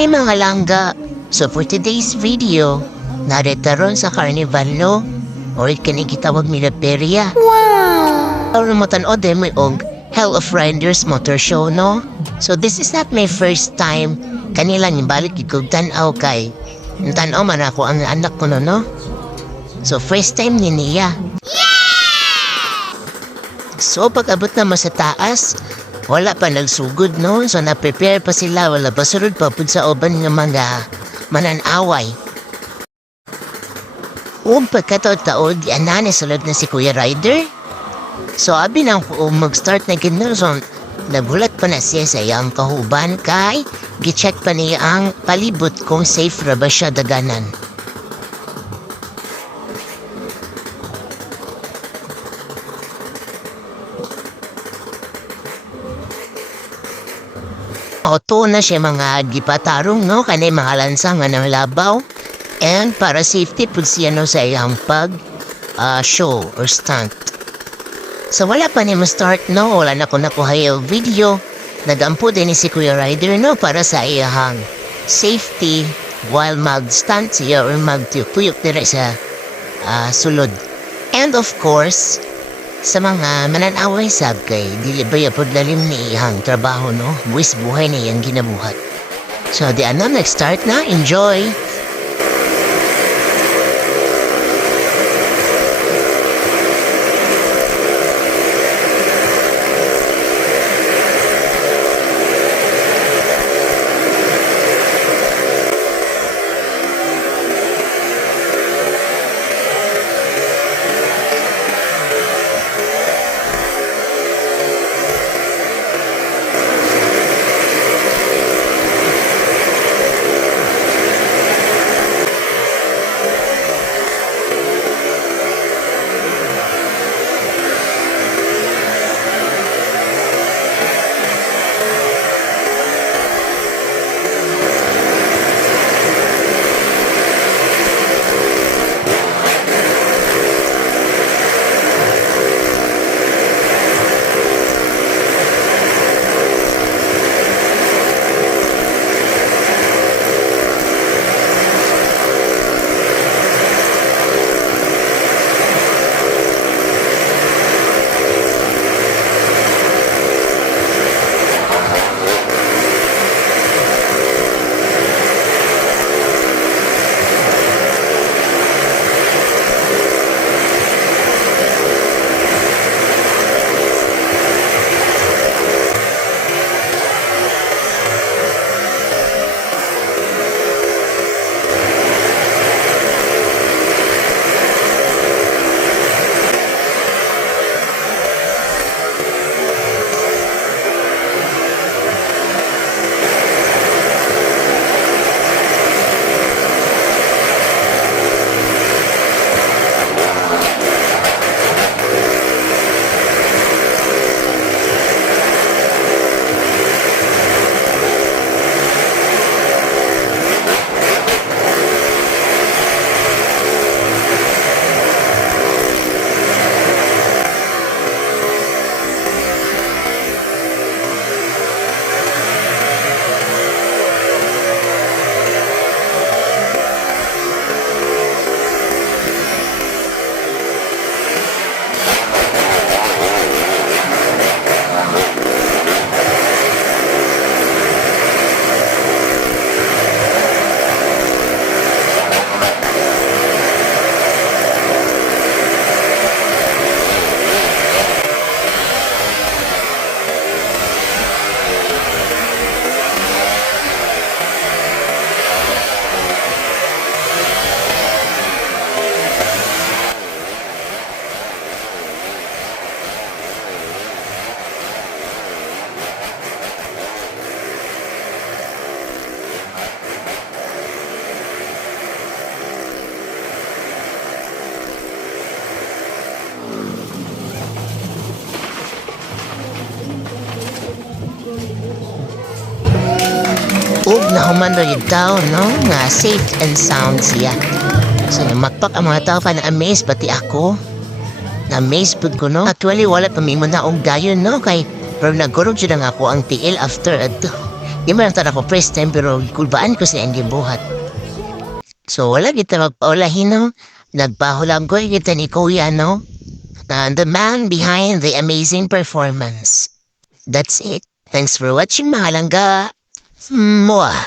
Hi mga langga! So for today's video, naritaron sa Carnival no? Or kinikitawag nila perya. Wow! Or matanood din may Hell of Riders Motor Show no? So this is not my first time kanila yung balik ikog tanaw kay yung tanaw man ako ang anak ko no? So first time ni niya. So pag-abot naman sa taas, wala pa nagsugod no? So na-prepare pa sila, wala pa sunod pa pud sa uban ng mga mananaway. Pagkataon-taon, di anane sulod na si Kuya Ryder. So abi nang mag-start na ginoson, nagulat pa na siya sa iyang kahuban kay gicheck pa niya ang palibot kung safe ra ba siya daganan. Oto na siya mga gipatarong no kanay mga lansang nga ng labaw and para safety pud siya no sa iyang pag show or stunt. So wala pa ni ma-start no, wala na ko nakuha video. Nagampo din ni si Kuya Ryder no para sa iyang safety while mag-stunt siya or mag-tuyok dire sa sulod. And of course, sa mga mananaway sab kay dili ba yapod lalim ni iyang trabaho no, buwis buhay na iyang ginabuhat. So di ano, nag-start na, enjoy! ug nahumando yun tao, no? Nga safe and sound siya. So, magpak ang mga tao pa na-amaze, pati ako. Na-amaze po ko, no? Actually, wala pa may muna og dayon, no? Kay, pero nagurog siya nga ako ang tiil after ato. Di man tara ko first time pero kulbaan ko sa hindi buhat. So wala kita magpaulahin no. Nagpahulang ko kita ni Kuya no. The man behind the amazing performance. That's it. Thanks for watching mga langga. Mwah.